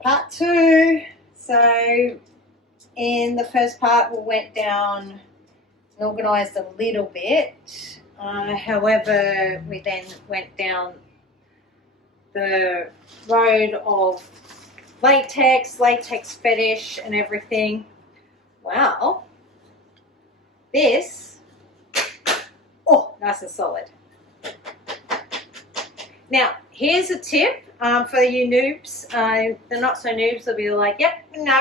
Part two. So in the first part we went down and organised a little bit. However, we then went down the road of latex fetish and everything. Well, this, oh, nice and solid. Now, here's a tip for you noobs. The not so noobs will be like, yep, no.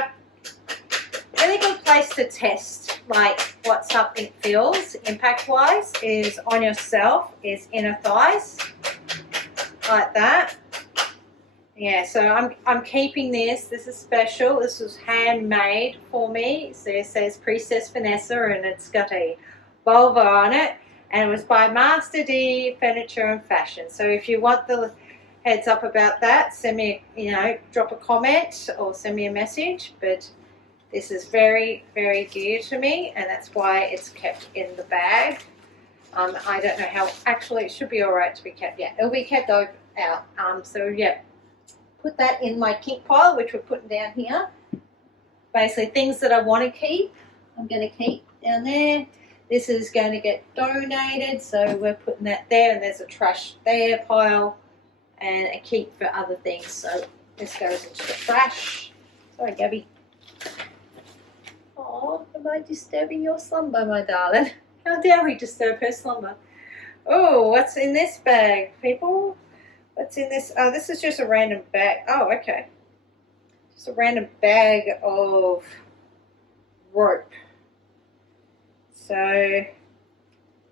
Really good place to test like what something feels impact wise is on yourself is inner thighs, like that. Yeah, so I'm keeping this. This is special. This was handmade for me. So it says Princess Vanessa and it's got a vulva on it. And it was by Master D Furniture and Fashion. So if you want the heads up about that, send me, drop a comment or send me a message. But this is very, very dear to me, and that's why it's kept in the bag. I don't know how, actually it should be all right to be kept. Yeah, it'll be kept out. So yeah, put that in my kink pile, which we're putting down here. Basically things that I want to keep, I'm going to keep down there. This is going to get donated, so we're putting that there, and there's a trash there pile and a keep for other things. So this goes into the trash. Sorry, Gabby. Oh, am I disturbing your slumber, my darling? How dare we disturb her slumber? Oh, what's in this bag, people? What's in this? Oh, this is just a random bag. Oh, okay. Just a random bag of rope. So, let's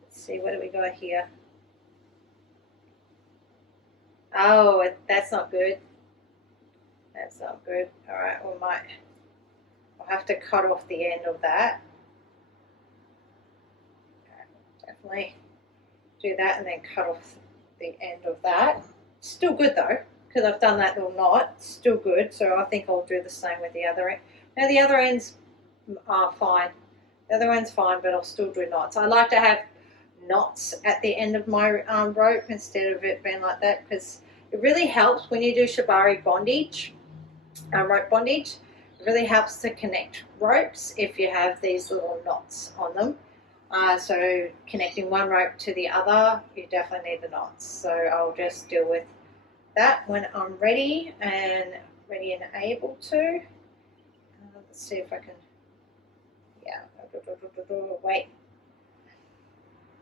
see, what do we got here? Oh, that's not good. That's not good. All right, I'll have to cut off the end of that. Definitely do that and then cut off the end of that. Still good though, because I've done that little knot. Still good, so I think I'll do the same with the other end. Now the other ends are fine. The other one's fine, but I'll still do knots. I like to have knots at the end of my rope instead of it being like that, because it really helps when you do shibari bondage, rope bondage. It really helps to connect ropes if you have these little knots on them. So connecting one rope to the other, you definitely need the knots. So I'll just deal with that when I'm ready and able to. Let's see if I can. Yeah. Wait.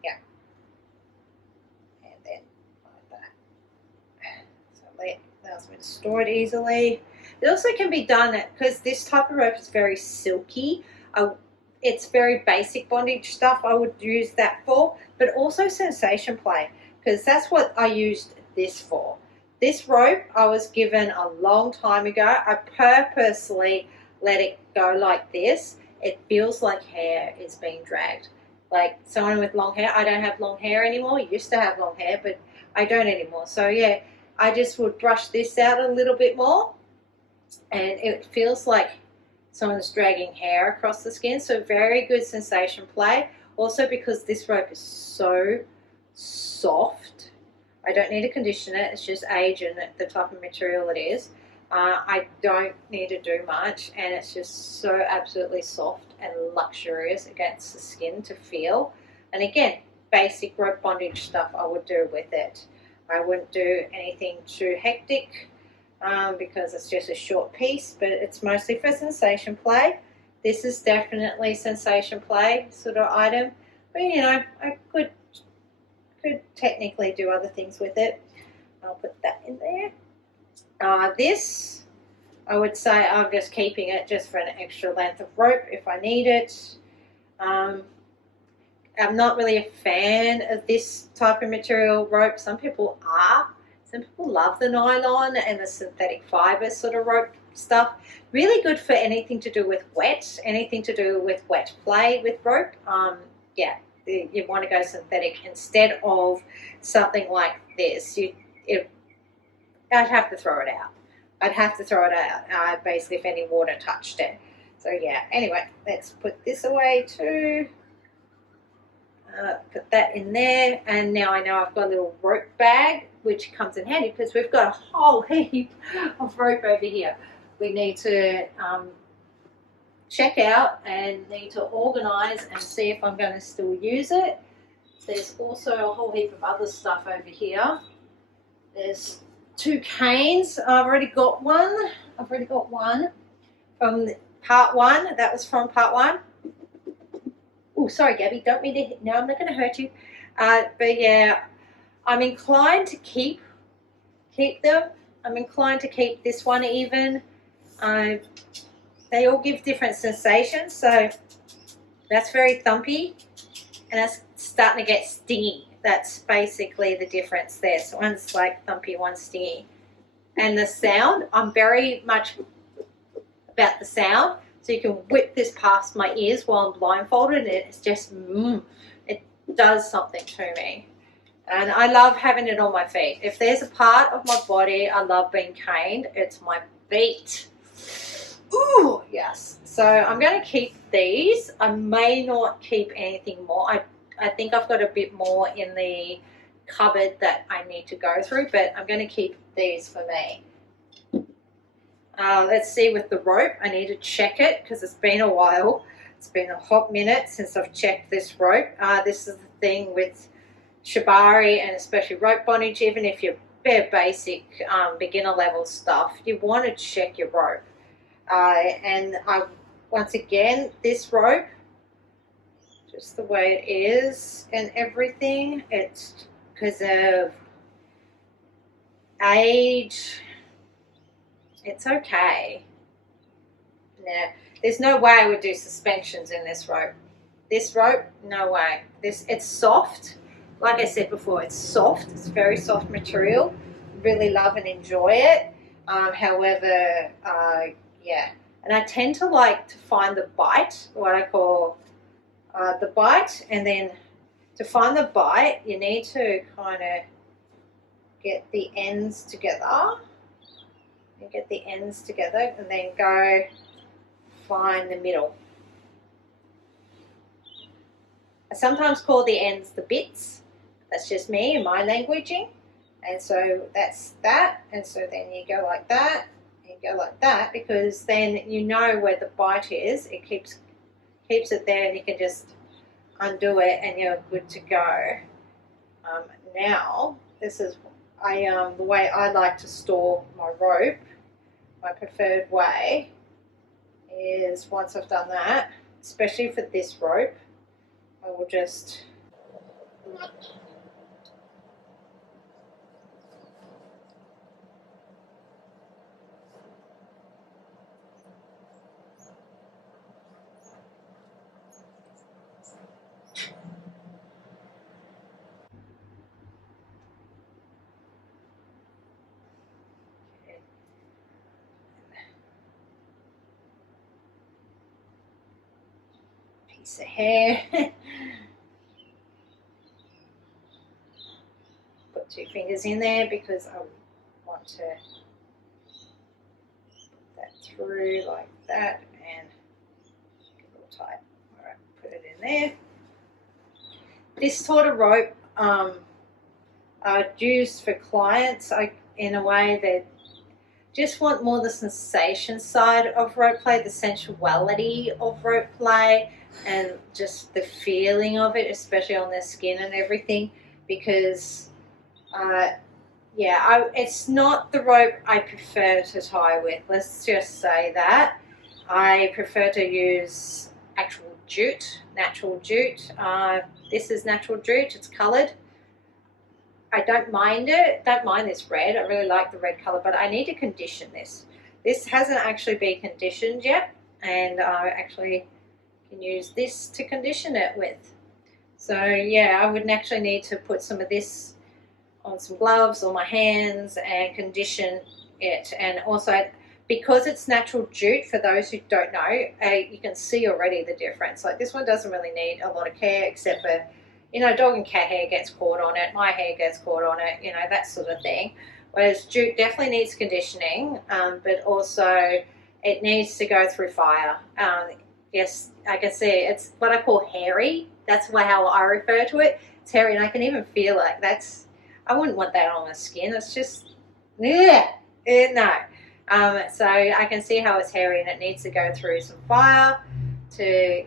Yeah. And then like that. So that allows me to store it easily. It also can be done because this type of rope is very silky. It's very basic bondage stuff I would use that for, but also sensation play, because that's what I used this for. This rope I was given a long time ago. I purposely let it go like this. It feels like hair is being dragged. Like someone with long hair. I don't have long hair anymore. I used to have long hair, but I don't anymore. So yeah, I just would brush this out a little bit more, and it feels like someone's dragging hair across the skin. So very good sensation play. Also because this rope is so soft. I don't need to condition it. It's just age and the type of material it is. I don't need to do much, and it's just so absolutely soft and luxurious against the skin to feel. And again, basic rope bondage stuff I would do with it. I wouldn't do anything too hectic because it's just a short piece, but it's mostly for sensation play. This is definitely sensation play sort of item, but I could technically do other things with it. I'll put that in there. This, I would say I'm just keeping it just for an extra length of rope if I need it. I'm not really a fan of this type of material rope. Some people are. Some people love the nylon and the synthetic fiber sort of rope stuff. Really good for anything to do with wet, anything to do with wet play with rope. Yeah, you want to go synthetic instead of something like this. I'd have to throw it out. I'd have to throw it out, basically, if any water touched it. So, yeah, anyway, let's put this away too. Put that in there. And now I know I've got a little rope bag, which comes in handy because we've got a whole heap of rope over here. we need to check out and need to organise and see if I'm going to still use it. There's also a whole heap of other stuff over here. There's 2 canes. I've already got one. From part 1. That was from part 1. Oh, sorry, Gabby. Don't mean to. No, I'm not going to hurt you. But yeah, I'm inclined to keep them. I'm inclined to keep this one even. They all give different sensations, so that's very thumpy, and that's starting to get stingy. That's basically the difference there. So one's like thumpy, one's stingy. And the sound, I'm very much about the sound. So you can whip this past my ears while I'm blindfolded, and it's just, it does something to me. And I love having it on my feet. If there's a part of my body I love being caned, it's my feet. Ooh, yes. So I'm going to keep these. I may not keep anything more. I think I've got a bit more in the cupboard that I need to go through, but I'm going to keep these for me. Let's see with the rope. I need to check it because it's been a while. It's been a hot minute since I've checked this rope. This is the thing with shibari and especially rope bondage. Even if you're bare basic beginner level stuff, you want to check your rope. Once again, this rope, just the way it is and everything, it's because of age. It's okay. Now, there's no way I would do suspensions in this rope. This rope, no way. It's soft. Like I said before, it's soft. It's very soft material. Really love and enjoy it. However, yeah. And I tend to like to find the bite, what I call the bite. And then to find the bite, you need to kind of get the ends together. And get the ends together and then go find the middle. I sometimes call the ends the bits. That's just me and my languaging. And so that's that. And so then you go like that. And you go like that, because then you know where the bite is. It keeps it there, and you can just undo it and you're good to go. Now, this is the way I like to store my rope. My preferred way is, once I've done that, especially for this rope, I will just piece of hair. Put 2 fingers in there because I want to put that through like that and get it all tight. All right, put it in there. This sort of rope I'd use for clients in a way that just want more the sensation side of rope play, the sensuality of rope play, and just the feeling of it, especially on their skin and everything, because it's not the rope I prefer to tie with. Let's just say that. I prefer to use actual jute, natural jute. This is natural jute, it's coloured. I don't mind it, don't mind this red. I really like the red colour, but I need to condition this. This hasn't actually been conditioned yet, and I actually can use this to condition it with. So yeah, I would actually need to put some of this on some gloves on my hands and condition it. And also, because it's natural jute, for those who don't know, you can see already the difference. Like, this one doesn't really need a lot of care, except for, you know, dog and cat hair gets caught on it, my hair gets caught on it, you know, that sort of thing. Whereas jute definitely needs conditioning, but also it needs to go through fire. Yes, I can see it's what I call hairy. That's how I refer to it. It's hairy, and I can even feel it. I wouldn't want that on my skin. It's just, no. So I can see how it's hairy and it needs to go through some fire to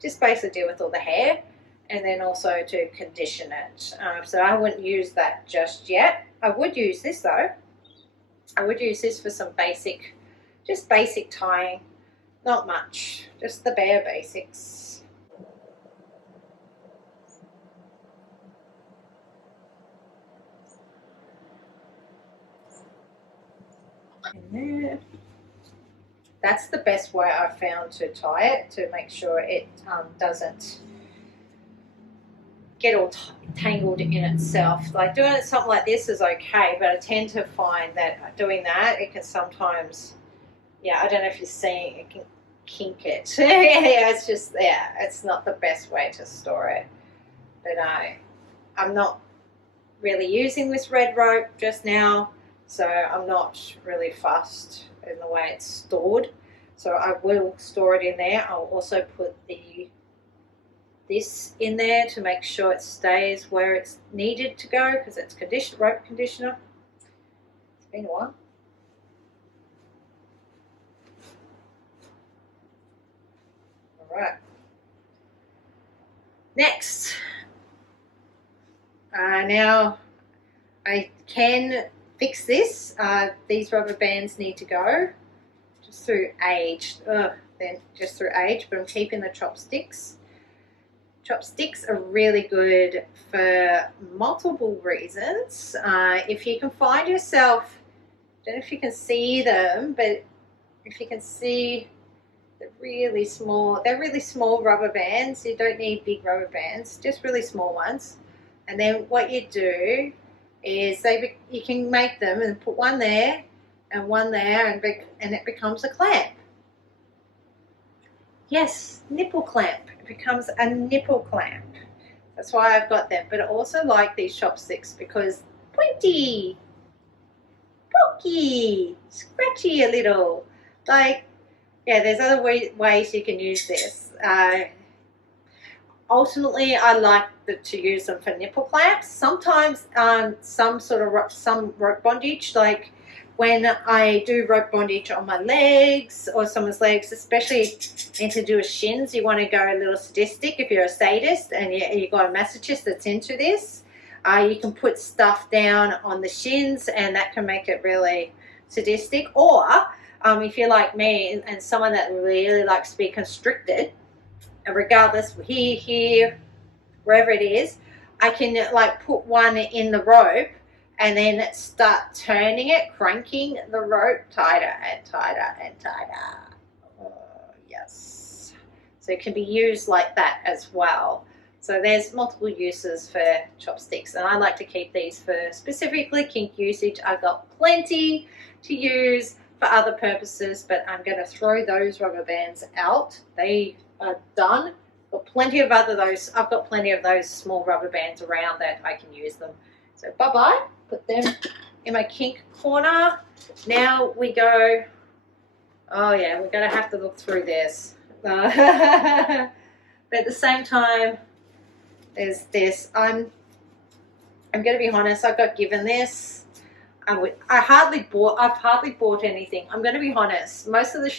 just basically deal with all the hair, and then also to condition it. So I wouldn't use that just yet. I would use this though. I would use this for some basic, just basic tying. Not much, just the bare basics. In there. That's the best way I've found to tie it, to make sure it doesn't get all tangled in itself. Like doing it something like this is okay, but I tend to find that doing that, it can sometimes, yeah, I don't know if you're seeing, it can kink it. Yeah, it's just, yeah, it's not the best way to store it. But I'm not really using this red rope just now, so I'm not really fussed in the way it's stored. So I will store it in there. I'll also put this in there to make sure it stays where it's needed to go, because it's rope conditioner. It's been a while. All right. Next. Now I can fix this. These rubber bands need to go just through age. Just through age, but I'm keeping the chopsticks. Chopsticks are really good for multiple reasons. If you can find yourself, I don't know if you can see them, but if you can see they're really small rubber bands. You don't need big rubber bands, just really small ones. And then what you do is you can make them and put one there and one there, and it becomes a clamp. Yes, nipple clamp. It becomes a nipple clamp. That's why I've got them. But I also like these chopsticks because pointy, pokey, scratchy a little. Like, yeah, there's other ways you can use this. Ultimately, I like to use them for nipple clamps. Sometimes some rope bondage, like when I do rope bondage on my legs or someone's legs, especially and to do with shins, you want to go a little sadistic. If you're a sadist and you've got a masochist that's into this, you can put stuff down on the shins and that can make it really sadistic. Or if you're like me and someone that really likes to be constricted, regardless, here, wherever it is, I can like put one in the rope and then start turning it, cranking the rope tighter and tighter and tighter. Oh, yes. So it can be used like that as well. So there's multiple uses for chopsticks, and I like to keep these for specifically kink usage. I've got plenty to use for other purposes, but I'm going to throw those rubber bands out. They are done. I've got plenty of those small rubber bands around that I can use them. So bye-bye. Put them in my kink corner. Now we go, oh yeah, we're going to have to look through this. But at the same time, there's this. I'm going to be honest, I got given this. I've hardly bought anything. I'm going to be honest. Most of the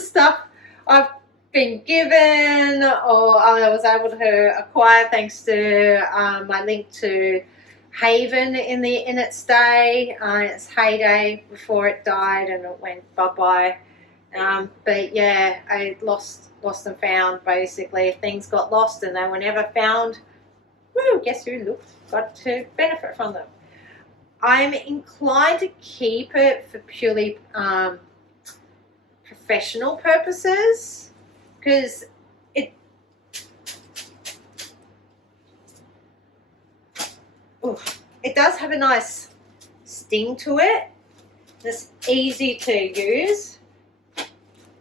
stuff I've been given or I was able to acquire thanks to my link to Haven in its day, its heyday before it died and it went bye-bye. But yeah, I lost and found basically. Things got lost and they were never found. Woo, guess who got to benefit from them. I'm inclined to keep it for purely professional purposes because it does have a nice sting to it. It's easy to use,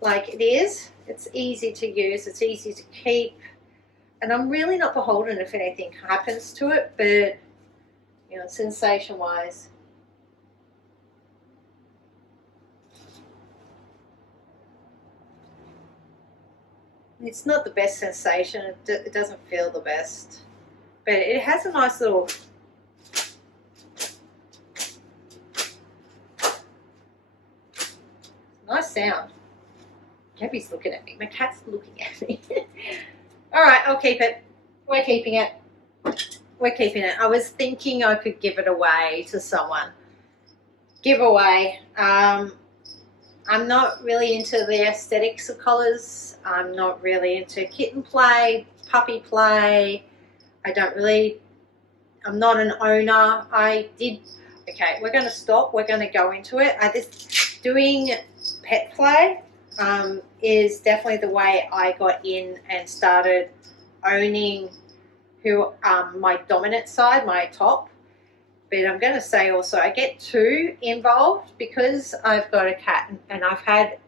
like it is. It's easy to use. It's easy to keep, and I'm really not beholden if anything happens to it. But you know, sensation-wise, it's not the best sensation. It doesn't feel the best, but it has a nice little Nice sound. Gabby's looking at me. My cat's looking at me. All right, I'll keep it. We're keeping it. We're keeping it. I was thinking I could give it away to someone. Giveaway. I'm not really into the aesthetics of colours. I'm not really into kitten play, puppy play. I'm not an owner. Okay, we're going to stop. We're going to go into it. Doing pet play is definitely the way I got in and started owning my dominant side, my top. But I'm going to say also I get too involved because I've got a cat and I've had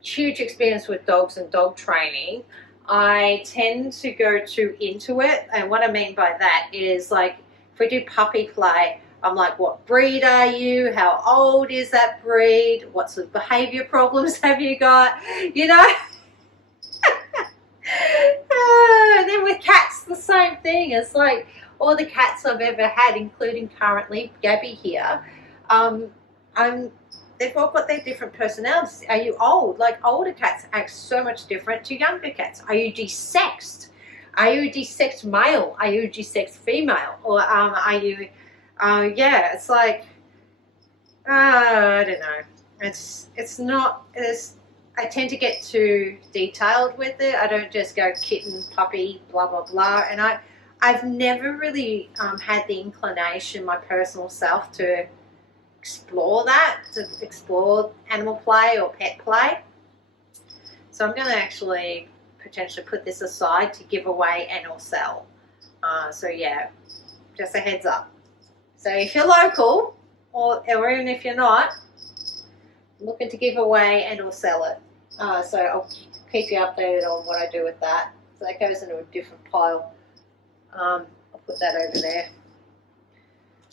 huge experience with dogs and dog training. I tend to go too into it, and what I mean by that is, like, if we do puppy play, I'm like, what breed are you? How old is that breed? What sort of behavior problems have you got? You know? And then with cats, the same thing. It's like all the cats I've ever had, including currently Gabby here, they've all got their different personalities. Are you old? Like, older cats act so much different to younger cats. Are you desexed? Are you desexed male? Are you desexed female? Or are you, yeah, it's like, I don't know. I tend to get too detailed with it. I don't just go kitten, puppy, blah, blah, blah. And I've never really had the inclination, my personal self, to explore animal play or pet play. So I'm going to actually potentially put this aside to give away and or sell. So yeah, just a heads up. So if you're local or even if you're not, I'm looking to give away and or sell it. So I'll keep you updated on what I do with that. So that goes into a different pile. I'll put that over there.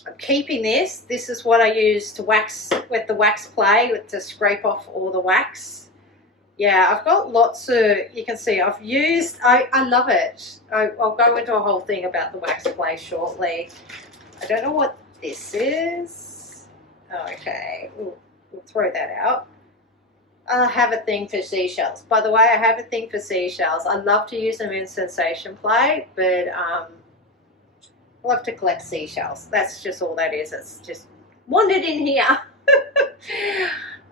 I'm keeping this. This is what I use to wax with the wax play, to scrape off all the wax. Yeah, I've got lots of, you can see I've used, I love it. I'll go into a whole thing about the wax play shortly. I don't know what this is. Okay, we'll throw that out. I have a thing for seashells. By the way, I have a thing for seashells. I love to use them in sensation play, but I love to collect seashells. That's just all that is. It's just wandered in here.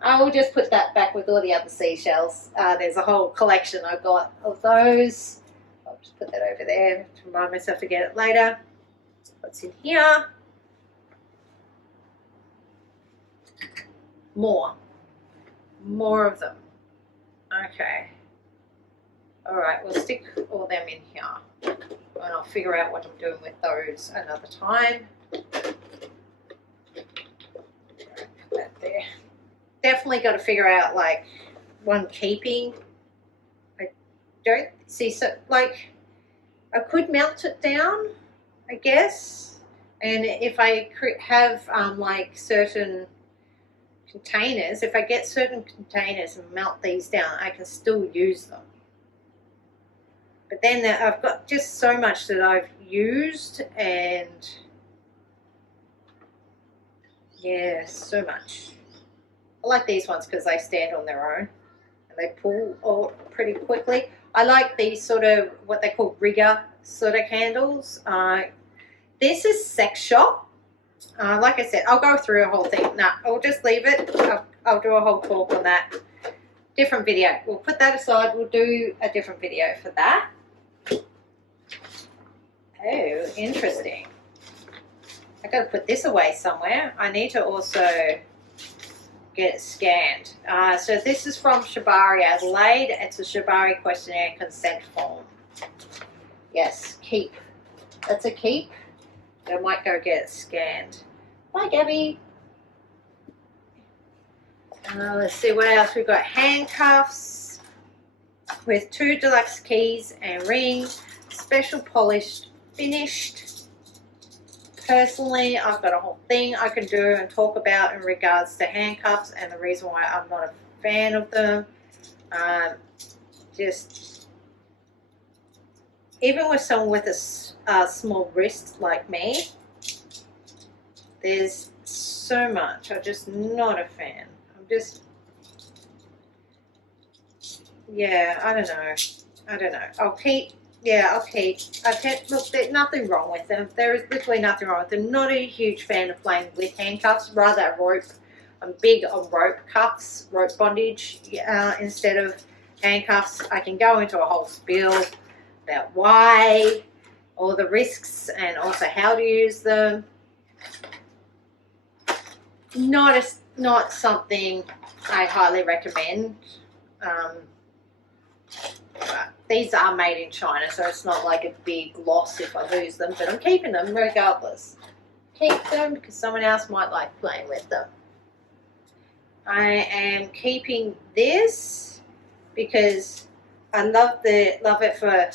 I will just put that back with all the other seashells. There's a whole collection I've got of those. I'll just put that over there to remind myself to get it later. What's in here? More of them. Okay. All right, we'll stick all them in here. And I'll figure out what I'm doing with those another time. Put that there. Definitely got to figure out, like, one keeping. I don't see, so, like, I could melt it down, I guess. And if I have, like, certain containers, if I get certain containers and melt these down, I can still use them. But then I've got just so much that I've used, and yeah, so much. I like these ones because they stand on their own and they pull all pretty quickly. I like these sort of what they call rigger sort of candles. This is Sex Shop. Like I said, I'll go through a whole thing. No, I'll just leave it. I'll do a whole talk on that. Different video. We'll put that aside. We'll do a different video for that. Oh, interesting. I've got to put this away somewhere. I need to also get it scanned. So this is from Shibari Adelaide. It's a Shibari questionnaire consent form. Yes, keep. That's a keep. I might go get it scanned. Bye, Gabby. Let's see what else we've got. Handcuffs with 2 deluxe keys and ring. Special polished, finished. Personally, I've got a whole thing I can do and talk about in regards to handcuffs and the reason why I'm not a fan of them. Just even with someone with a small wrist like me, there's so much. I'm just not a fan. I'm just yeah, I don't know. I'll keep. Yeah, I'll keep. Look, there's nothing wrong with them. There is literally nothing wrong with them. Not a huge fan of playing with handcuffs. Rather rope. I'm big on rope cuffs, rope bondage instead of handcuffs. I can go into a whole spiel about why, all the risks, and also how to use them. Not something I highly recommend. But these are made in China, so it's not like a big loss if I lose them, but I'm keeping them regardless. Keep them because someone else might like playing with them. I am keeping this because I love it for,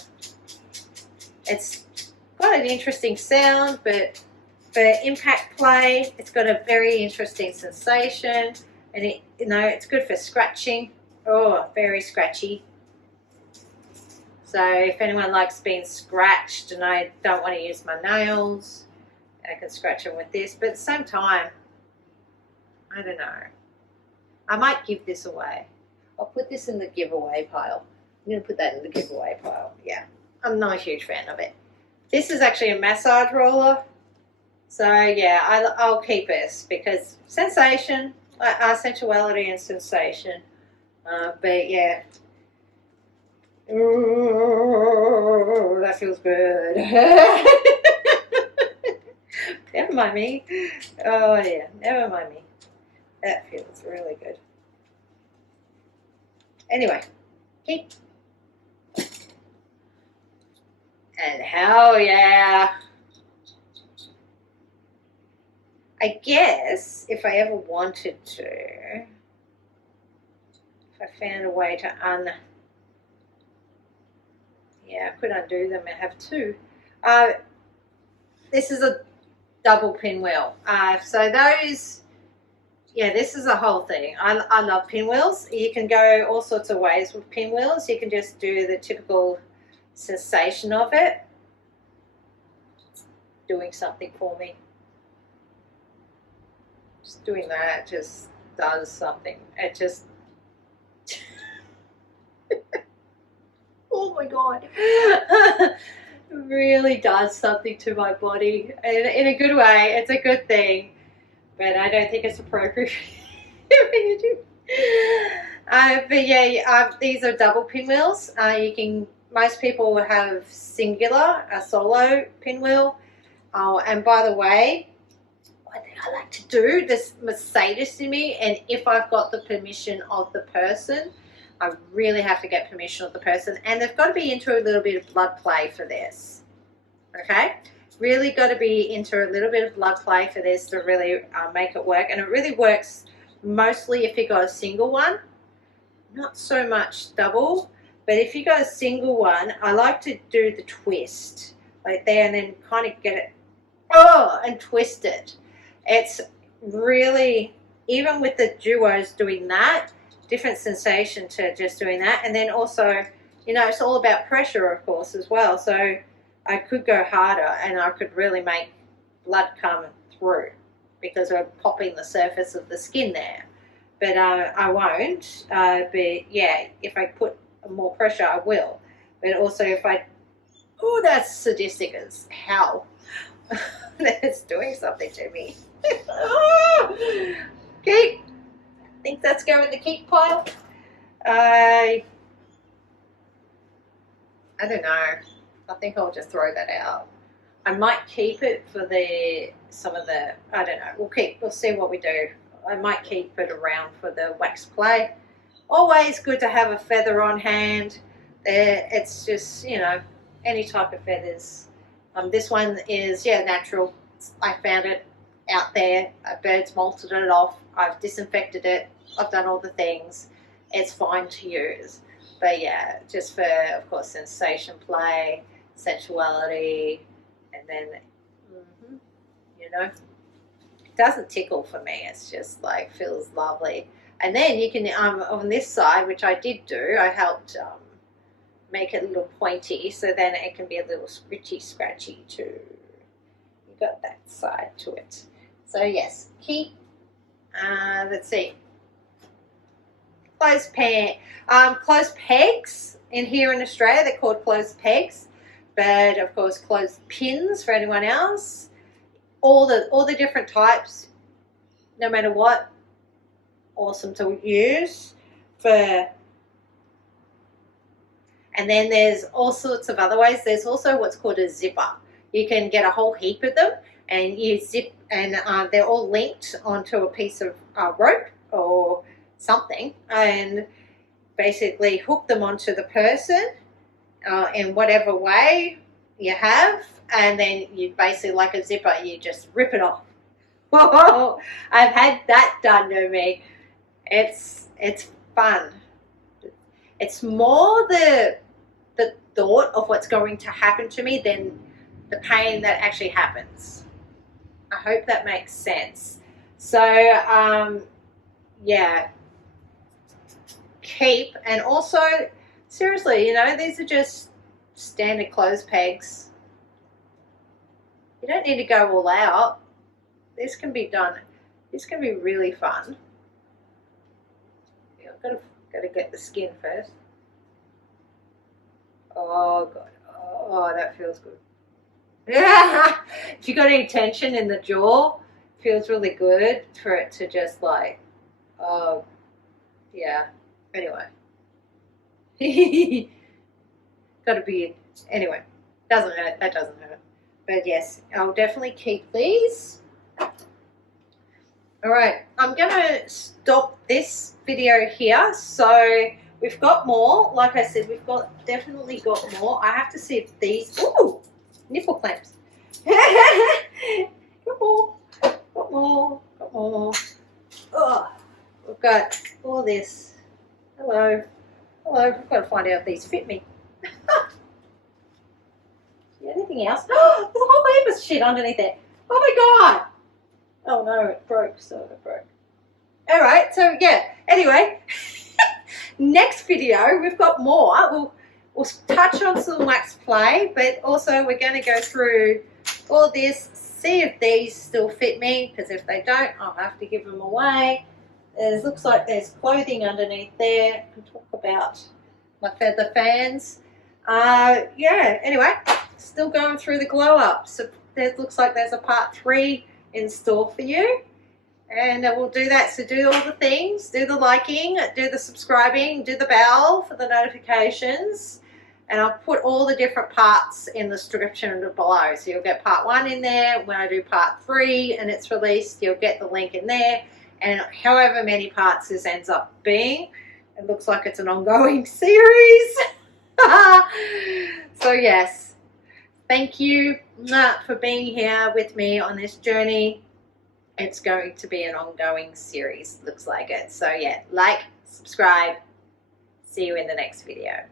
it's got an interesting sound, but for impact play, it's got a very interesting sensation, and it's good for scratching. Oh, very scratchy. So if anyone likes being scratched and I don't want to use my nails, I can scratch them with this. But at the same time, I don't know. I might give this away. I'll put this in the giveaway pile. I'm going to put that in the giveaway pile. Yeah, I'm not a huge fan of it. This is actually a massage roller. So yeah, I'll keep this because sensation, sensuality and sensation. But yeah. Ooh, that feels good. Never mind me. Oh yeah, never mind me. That feels really good. Anyway, keep. And hell yeah. I guess if I ever wanted to, if I found a way to I could undo them and have two. This is a double pinwheel. So those, this is a whole thing. I love pinwheels. You can go all sorts of ways with pinwheels. You can just do the typical sensation of it. It's doing something for me. Just doing that just does something. It just... oh my God. Really does something to my body in a good way. It's a good thing, but I don't think it's appropriate for YouTube. But yeah, these are double pinwheels. Most people will have singular, a solo pinwheel. And by the way, one thing I like to do, this must say this to me, and if I've got the permission of the person, I really have to get permission of the person, and they've got to be into a little bit of blood play for this. Okay, really got to be into a little bit of blood play for this to really make it work. And it really works mostly if you got a single one, not so much double, but if you got a single one, I like to do the twist like there and then kind of get it and twist it. It's really, even with the duos doing that, different sensation to just doing that. And then also, it's all about pressure, of course, as well. So I could go harder and I could really make blood come through because we're popping the surface of the skin there. But I won't. But yeah, if I put more pressure, I will. But also if that's sadistic as hell. That's doing something to me. Keep. I think that's going in the keep pile. I don't know. I think I'll just throw that out. I might keep it for some of the, I don't know. We'll see what we do. I might keep it around for the wax play. Always good to have a feather on hand. It's just, any type of feathers. This one is, natural. I found it out there. A bird's molted it off. I've disinfected it. I've done all the things. It's fine to use. But yeah, just for, of course, sensation play, sensuality, and then, it doesn't tickle for me. It's just like, feels lovely. And then you can, on this side, which I did do, I helped make it a little pointy, so then it can be a little scratchy too. You got that side to it. So yes, keep, let's see. closed pegs. In here in Australia, they're called closed pegs, but of course closed pins for anyone else. All the different types, no matter what, awesome to use for. And then there's all sorts of other ways. There's also what's called a zipper. You can get a whole heap of them, and you zip, and they're all linked onto a piece of rope or something, and basically hook them onto the person in whatever way you have, and then you basically, like a zipper, you just rip it off. Whoa, I've had that done to me. It's fun. It's more the thought of what's going to happen to me than the pain that actually happens. I hope that makes sense. So yeah, keep. And also, seriously, you know, these are just standard clothes pegs. You don't need to go all out. This can be done. This can be really fun. Yeah, I've got to get the skin first. Oh god. Oh, that feels good. Yeah. If you got any tension in the jaw, it feels really good for it to just like, oh yeah. Anyway. Got to be, anyway, doesn't hurt. That doesn't hurt. But yes, I'll definitely keep these. All right, I'm going to stop this video here. So we've got more. Like I said, we've definitely got more. I have to see if these, ooh, nipple clamps. Got more, got more, got more. Oh, we've got all this. Hello. Hello, I've got to find out if these fit me. Anything else? Oh, there's a whole heap of shit underneath there. Oh my god. Oh no, it broke, so it broke. Alright, so yeah, anyway. Next video, we've got more. We'll touch on some wax play, but also we're going to go through all this, see if these still fit me, because if they don't, I'll have to give them away. It looks like there's clothing underneath there. I can talk about my feather fans. Yeah, anyway, still going through the glow up. So it looks like there's a part 3 in store for you. And we'll do that. So do all the things, do the liking, do the subscribing, do the bell for the notifications. And I'll put all the different parts in the description below. So you'll get part 1 in there. When I do part 3 and it's released, you'll get the link in there. And however many parts this ends up being, it looks like it's an ongoing series. So yes, thank you for being here with me on this journey. It's going to be an ongoing series, looks like it. So yeah, like, subscribe. See you in the next video.